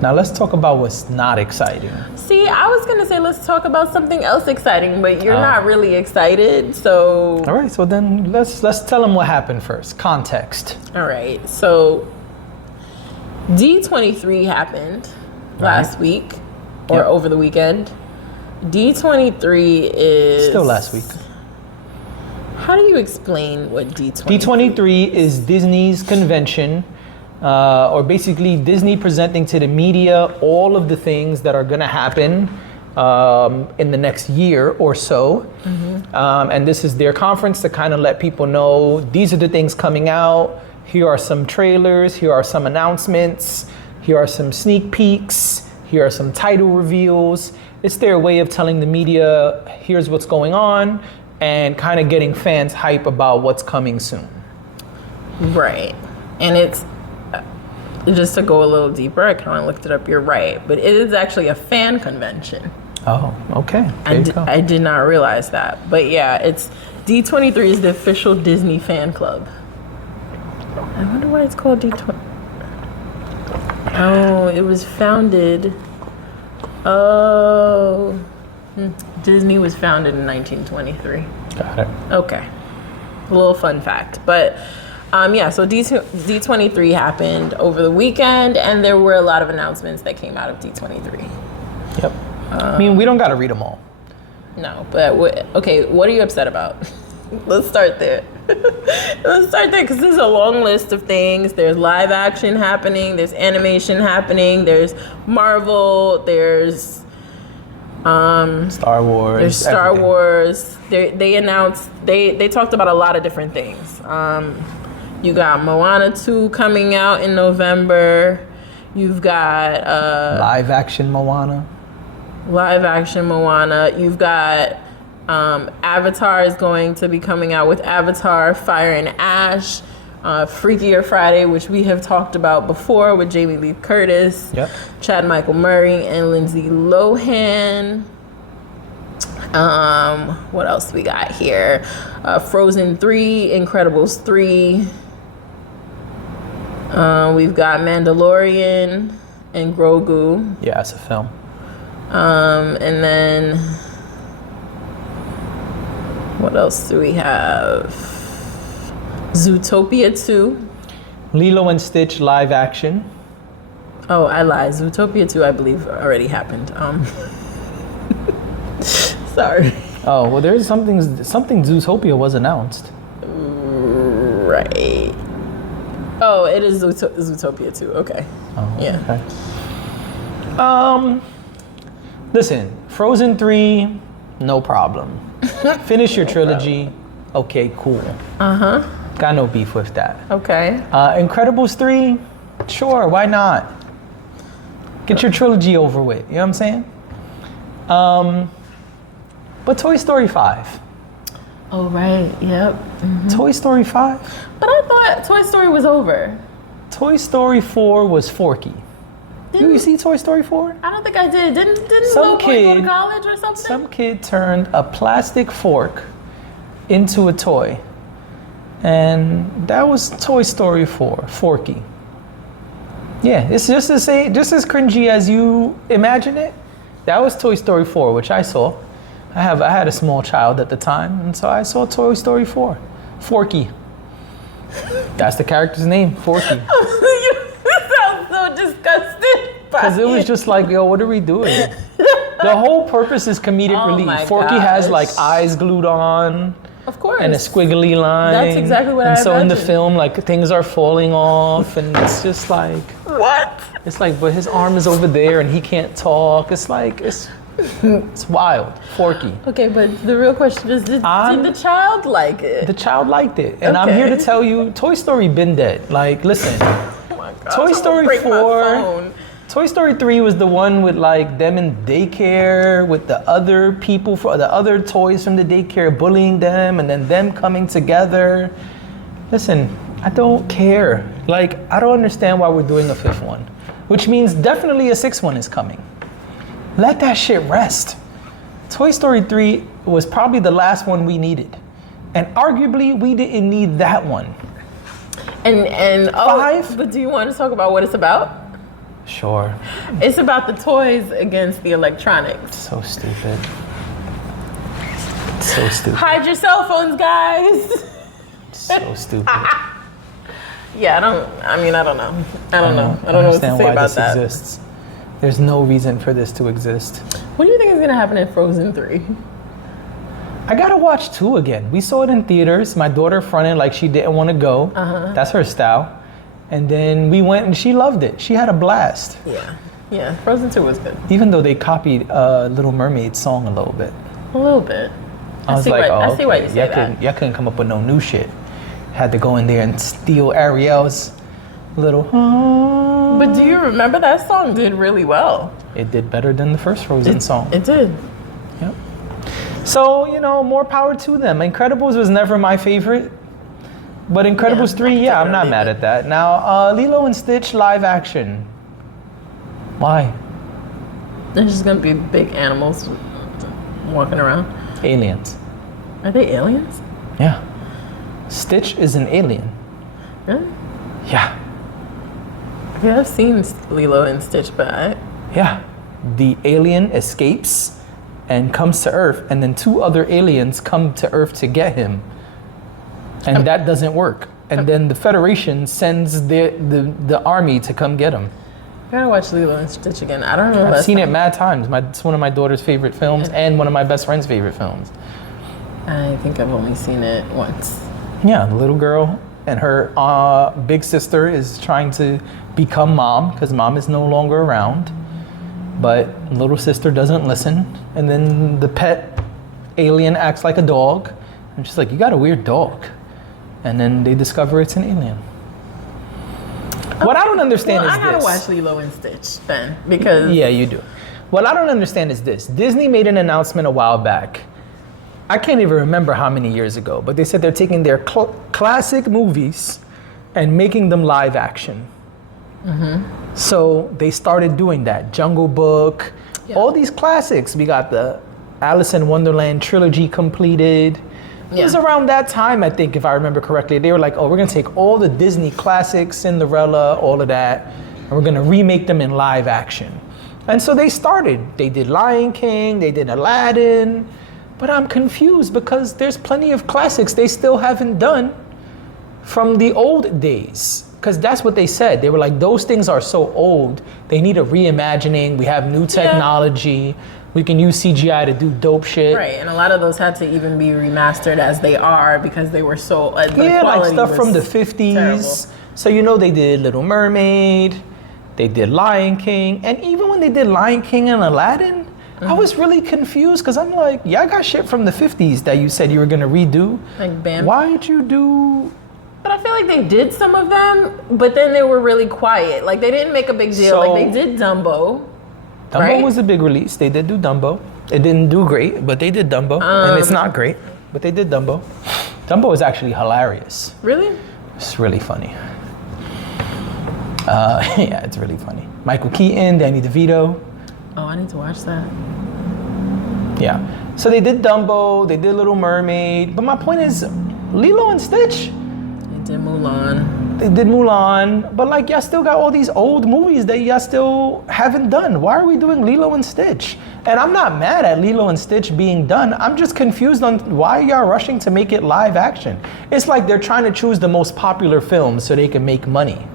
Now let's talk about what's not exciting. See, I was gonna say let's talk about something else exciting, but you're not really excited, so. All right, so then let's tell them what happened first. Context. All right, so D23 happened last week or over the weekend. D23 is still last week. How do you explain what D23? D23 is Disney's convention. Or basically Disney presenting to the media all of the things that are going to happen in the next year or so. And this is their conference to kind of let people know these are the things coming out. Here are some trailers. Here are some announcements. Here are some sneak peeks. Here are some title reveals. It's their way of telling the media, here's what's going on, and kind of getting fans hype about what's coming soon. Right. And it's, just to go a little deeper, I kind of looked it up, you're right, but it is actually a fan convention. Oh, okay. I did not realize that. But yeah, it's D23 is the official Disney fan club. I wonder why it's called D23. Oh, it was founded. Disney was founded in 1923. Got it. Okay. A little fun fact. But so D23 happened over the weekend, and there were a lot of announcements that came out of D23. Yep. I mean, we don't got to read them all. No, but what are you upset about? Let's start there. Because there's a long list of things. There's live action happening. There's animation happening. There's Marvel. There's Star Wars. There's Star everything. Wars. They announced, they talked about a lot of different things. You got Moana 2 coming out in November. You've got live action Moana. You've got Avatar is going to be coming out with Avatar, Fire and Ash. Freakier Friday, which we have talked about before with Jamie Lee Curtis, Chad Michael Murray, and Lindsay Lohan. What else we got here? Frozen 3, Incredibles 3. We've got Mandalorian and Grogu. Yeah, it's a film. And then what else do we have? Zootopia 2. Lilo and Stitch live action. Oh, I lied. Zootopia 2, I believe, already happened. Sorry. Oh, well, there's something Zootopia was announced. Right. Oh, it is Zootopia 2. Okay. Oh, yeah. Okay. Listen, Frozen 3, no problem. Finish your trilogy. Okay, cool. Got no beef with that. Okay. Incredibles 3, sure, why not? Get your trilogy over with, you know what I'm saying? But Toy Story 5. Oh, right, yep. Mm-hmm. Toy Story 5? But I thought Toy Story was over. Toy Story 4 was Forky. You see Toy Story 4? I don't think I did. Didn't little boy go to college or something? Some kid turned a plastic fork into a toy. And that was Toy Story 4, Forky. Yeah, it's just as cringy as you imagine it. That was Toy Story 4, which I saw. I had a small child at the time, and so I saw Toy Story 4, Forky. That's the character's name, Forky. You sound so disgusted. Because it was just like, yo, what are we doing? The whole purpose is comedic relief. Forky has like eyes glued on. Of course. And a squiggly line. That's exactly what I imagined. And so in the film, like things are falling off, and it's just like. What? It's like, but his arm is over there, and he can't talk. It's like it's wild. Forky. Okay, but the real question is, did the child like it? The child liked it, and I'm here to tell you, Toy Story been dead. Like, listen. Oh my God. Toy Story 4. Toy Story 3 was the one with like them in daycare with the other people, for the other toys from the daycare bullying them, and then them coming together. Listen, I don't care. Like, I don't understand why we're doing a 5th one, which means definitely a 6th one is coming. Let that shit rest. Toy Story 3 was probably the last one we needed, and arguably we didn't need that one. And 5. But do you want to talk about what it's about? Sure. It's about the toys against the electronics. So stupid. So stupid. Hide your cell phones, guys. So stupid. Yeah, I don't know. I don't know what to understand say why about this that. exists. There's no reason for this to exist. What do you think is gonna happen in Frozen 3? I gotta watch 2 again. We saw it in theaters. My daughter fronted like she didn't want to go. That's her style. And then we went and she loved it. She had a blast. Yeah, Frozen 2 was good. Even though they copied Little Mermaid song a little bit. A little bit. I see why you say that. Y'all couldn't come up with no new shit. Had to go in there and steal Ariel's little. But do you remember that song did really well? It did better than the first Frozen song. It did. Yep. So, more power to them. Incredibles was never my favorite. But Incredibles 3, I'm not mad at that. Now, Lilo and Stitch live action. Why? There's just gonna be big animals walking around. Aliens. Are they aliens? Yeah. Stitch is an alien. Really? Yeah. Yeah, I've seen Lilo and Stitch, but Yeah. The alien escapes and comes to Earth, and then 2 other aliens come to Earth to get him. And that doesn't work. And then the Federation sends the army to come get him. I gotta watch Lilo and Stitch again. I don't know. I've seen it mad times. It's one of my daughter's favorite films and one of my best friend's favorite films. I think I've only seen it once. Yeah, the little girl and her big sister is trying to become mom because mom is no longer around. But little sister doesn't listen. And then the pet alien acts like a dog. And she's like, you got a weird dog. And then they discover it's an alien. What I don't understand is this. I gotta watch Lilo and Stitch then, because... Yeah, you do. What I don't understand is this. Disney made an announcement a while back. I can't even remember how many years ago, but they said they're taking their classic movies and making them live action. So they started doing that. Jungle Book, all these classics. We got the Alice in Wonderland trilogy completed. It was around that time, I think, if I remember correctly. They were like, oh, we're going to take all the Disney classics, Cinderella, all of that, and we're going to remake them in live action. And so they started. They did Lion King, they did Aladdin, but I'm confused because there's plenty of classics they still haven't done from the old days. Because that's what they said. They were like, those things are so old, they need a reimagining. We have new technology. We can use CGI to do dope shit. Right, and a lot of those had to even be remastered as they are because they were so... like stuff from the 50s. Terrible. So they did Little Mermaid, they did Lion King, and even when they did Lion King and Aladdin, I was really confused because I'm like, y'all got shit from the 50s that you said you were gonna redo. Like Bam. Why'd you do... But I feel like they did some of them, but then they were really quiet. Like they didn't make a big deal. Like they did Dumbo. Dumbo was a big release. They did do Dumbo. It didn't do great, but they did Dumbo. And it's not great, but they did Dumbo. Dumbo is actually hilarious. Really? It's really funny. Yeah, it's really funny. Michael Keaton, Danny DeVito. Oh, I need to watch that. Yeah. So they did Dumbo, they did Little Mermaid. But my point is, Lilo and Stitch. They did Mulan. They did Mulan, but like y'all still got all these old movies that y'all still haven't done. Why are we doing Lilo and Stitch? And I'm not mad at Lilo and Stitch being done. I'm just confused on why y'all rushing to make it live action. It's like they're trying to choose the most popular films so they can make money.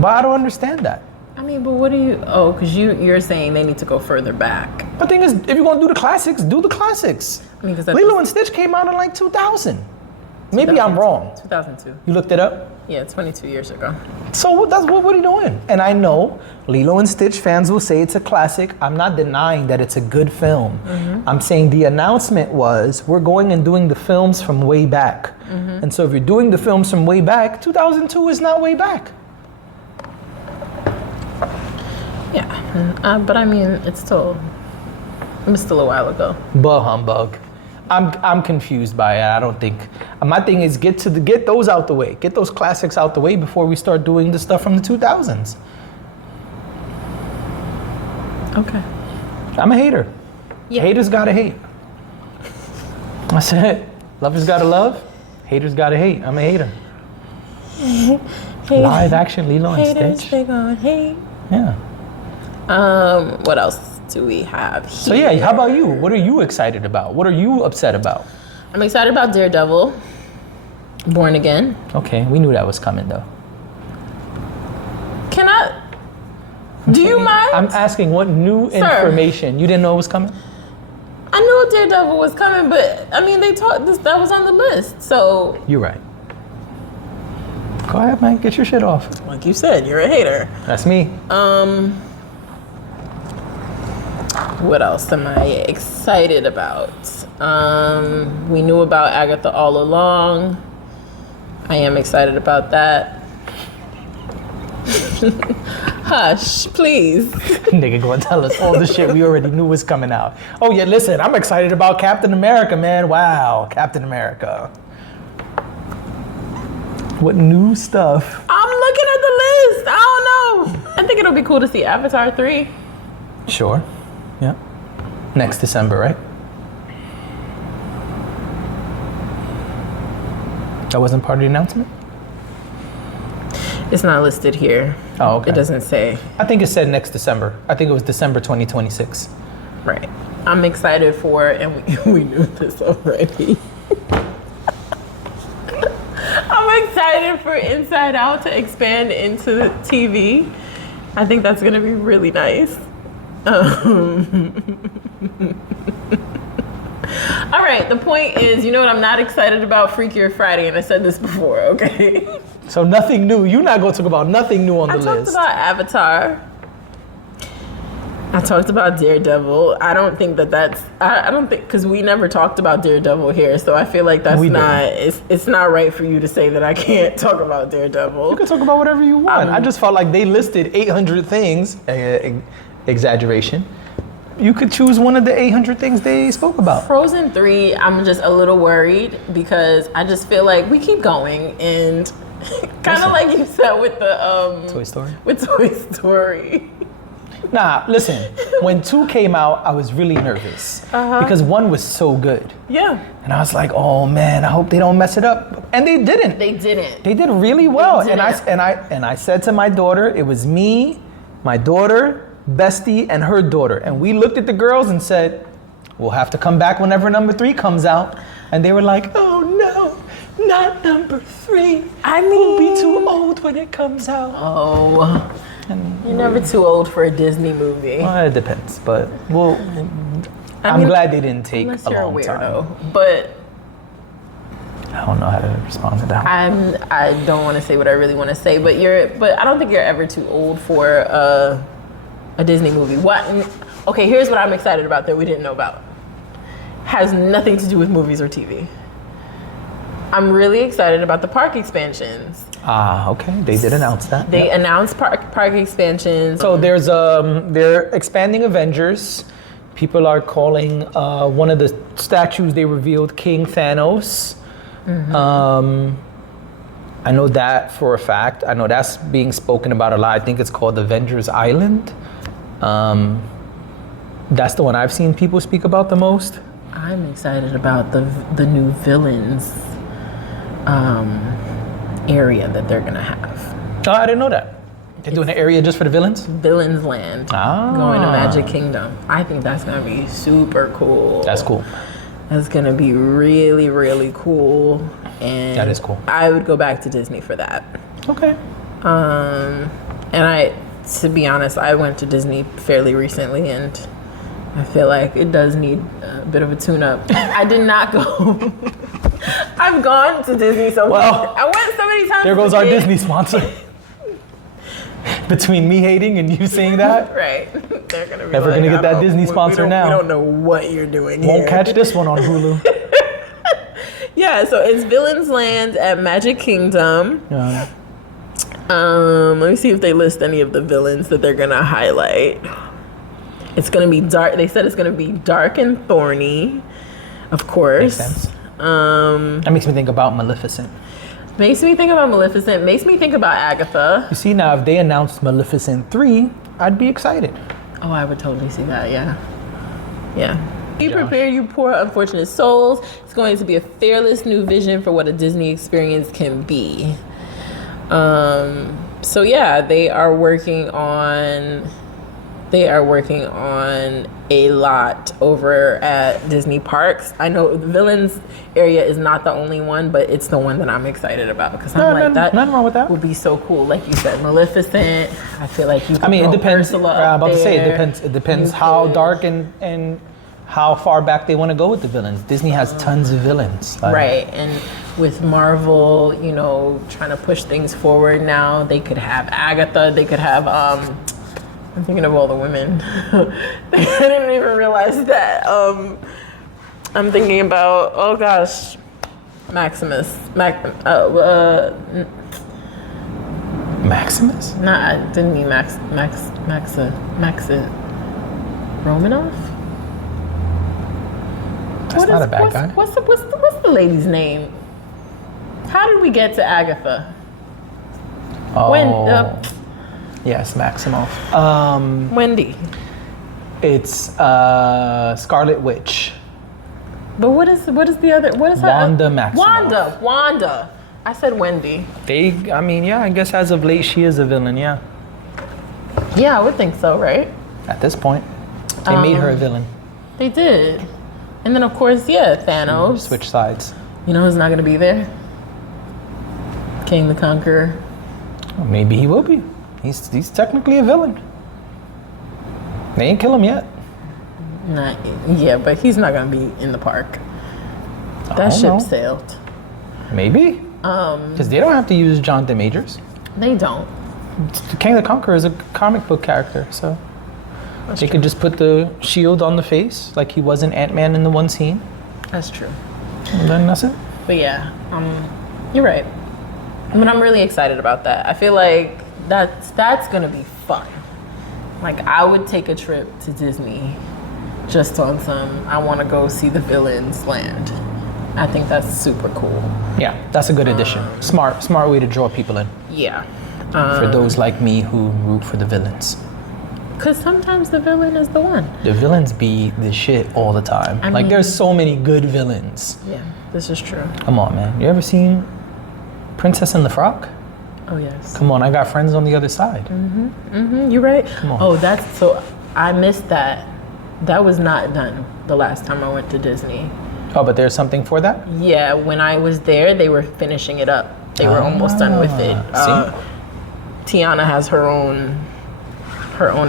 But I don't understand that. I mean, but what do you... Oh, because you're saying they need to go further back. The thing is, if you're going to do the classics, do the classics. I mean, Lilo and Stitch came out in like 2000. Maybe I'm wrong. 2002. You looked it up? Yeah, 22 years ago. So what are you doing? And I know Lilo and Stitch fans will say it's a classic. I'm not denying that it's a good film. I'm saying the announcement was we're going and doing the films from way back. And so if you're doing the films from way back, 2002 is not way back. Yeah, but I mean, it's still a while ago. Bah humbug. I'm confused by it. I don't think. My thing is get those out the way. Get those classics out the way before we start doing the stuff from the 2000s. Okay. I'm a hater. Yeah. Haters gotta hate. That's it. Lovers gotta love. Haters gotta hate. I'm a hater. Live action Lilo and haters, Stitch. they gonna hate. Yeah. What else do we have here? So yeah, how about you? What are you excited about? What are you upset about? I'm excited about Daredevil, Born Again. Okay, we knew that was coming though. Can I? Do you mind? I'm asking what new information. You didn't know it was coming? I knew Daredevil was coming, but I mean, they talked this. That was on the list, so. You're right. Go ahead, man. Get your shit off. Like you said, you're a hater. That's me. What else am I excited about? We knew about Agatha all along. I am excited about that. Hush, please. Nigga gonna tell us all the shit we already knew was coming out. Oh yeah, listen, I'm excited about Captain America, man. Wow, Captain America. What new stuff? I'm looking at the list. I don't know. I think it'll be cool to see Avatar 3. Sure. Yeah. Next December, right? That wasn't part of the announcement? It's not listed here. Oh, okay. It doesn't say. I think it said next December. I think it was December 2026. Right. I'm excited for it, and we knew this already. I'm excited for Inside Out to expand into TV. I think that's going to be really nice. All right, the point is, you know what I'm not excited about? Freakier Friday, and I said this before, okay? So nothing new. You're not going to talk about nothing new on the list. I talked about Avatar. I talked about Daredevil. I don't think that's, I don't think, because we never talked about Daredevil here, so I feel like that's it's not right for you to say that I can't talk about Daredevil. You can talk about whatever you want. I just felt like they listed 800 things, exaggeration. You could choose one of the 800 things they spoke about. Frozen 3, I'm just a little worried because I just feel like we keep going and kind of like you said with the Toy Story. With Toy Story. Nah, listen. When 2 came out, I was really nervous because 1 was so good. Yeah. And I was like, oh man, I hope they don't mess it up. And they didn't. They didn't. They did really well. And I said to my daughter, it was me, my daughter, Bestie, and her daughter. And we looked at the girls and said, we'll have to come back whenever number 3 comes out. And they were like, oh no, not number 3. I mean, we'll be too old when it comes out. Oh, you're never too old for a Disney movie. Well, it depends, but I'm glad they didn't take a long time. But I don't know how to respond to that. I don't want to say what I really want to say, but I don't think you're ever too old for a Disney movie. Okay, here's what I'm excited about that we didn't know about. Has nothing to do with movies or TV. I'm really excited about the park expansions. Okay. They did announce that. They announced park expansions. So they're expanding Avengers. People are calling one of the statues they revealed King Thanos. Mm-hmm. I know that for a fact. I know that's being spoken about a lot. I think it's called Avengers Island. That's the one I've seen people speak about the most. I'm excited about the new villains area that they're gonna have. Oh, I didn't know that. They're doing an area just for the villains? Villains Land. Going to Magic Kingdom. I think that's gonna be super cool. That's cool. That's gonna be really, really cool. And that is cool. I would go back to Disney for that. Okay. And to be honest, I went to Disney fairly recently and I feel like it does need a bit of a tune-up. I did not go. I've gone to Disney so much. I went so many times. There goes our Disney sponsor. Between me hating and you saying that. Right. They're gonna be never gonna get that Disney sponsor now. We don't know what you're doing here. Won't catch this one on Hulu. Yeah, so it's Villains Land at Magic Kingdom. Yeah. Let me see if they list any of the villains that they're gonna highlight. It's gonna be dark. They said it's gonna be dark and thorny, of course. Makes sense. That makes me think about Maleficent. Makes me think about Maleficent. Makes me think about Agatha. You see, now if they announced Maleficent 3, I'd be excited. Oh, I would totally see that. Yeah. Be prepared, you poor unfortunate souls. It's going to be a fearless new vision for what a Disney experience can be. So yeah, they are working on a lot over at Disney parks. I know the villains area is not the only one, but it's the one that I'm excited about because I'm nothing wrong with that. Would be so cool. Like you said, Maleficent. I feel like you could it depends. Ursula I'm about to say there. it depends how dark and how far back they want to go with the villains. Disney has tons of villains. Right, and with Marvel, you know, trying to push things forward now, they could have Agatha, they could have, I'm thinking of all the women. I didn't even realize that. I'm thinking about, oh gosh, Maximus. Maximus? Nah, I didn't mean Romanoff? That's not a bad guy. What's the lady's name? How did we get to Agatha? Oh, yes, Maximoff. Wendy. It's Scarlet Witch. But what is the other? What is Wanda Maximoff. Wanda. I said Wendy. I guess as of late she is a villain. Yeah. Yeah, I would think so, right? At this point, they made her a villain. They did. And then of course, Thanos. Switch sides. You know who's not gonna be there? King the Conqueror. Well, maybe he will be. He's technically a villain. They ain't kill him yet. But he's not gonna be in the park. That ship sailed. Maybe. Because they don't have to use Jonathan Majors. They don't. King the Conqueror is a comic book character, so they could just put the shield on the face like he was in Ant-Man in the one scene. That's true. And then that's it. But yeah, you're right. But I'm really excited about that. I feel like that's gonna be fun. Like I would take a trip to Disney just on I want to go see the villains land. I think that's super cool. Yeah, that's a good addition. Smart way to draw people in. Yeah. For those like me who root for the villains. Because sometimes the villain is the one. The villains be the shit all the time. I mean, there's so many good villains. Yeah, this is true. Come on, man. You ever seen Princess and the Frog? Oh, yes. Come on, I got friends on the other side. You're right. Come on. Oh, I missed that. That was not done the last time I went to Disney. Oh, but there's something for that? Yeah, when I was there, they were finishing it up. They were almost done with it. Tiana has her own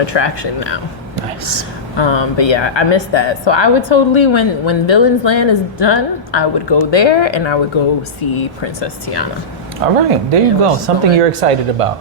attraction now. Nice. But yeah, I missed that. So I would totally, when Villains Land is done, I would go there and I would go see Princess Tiana. All right, there you go. Something you're excited about.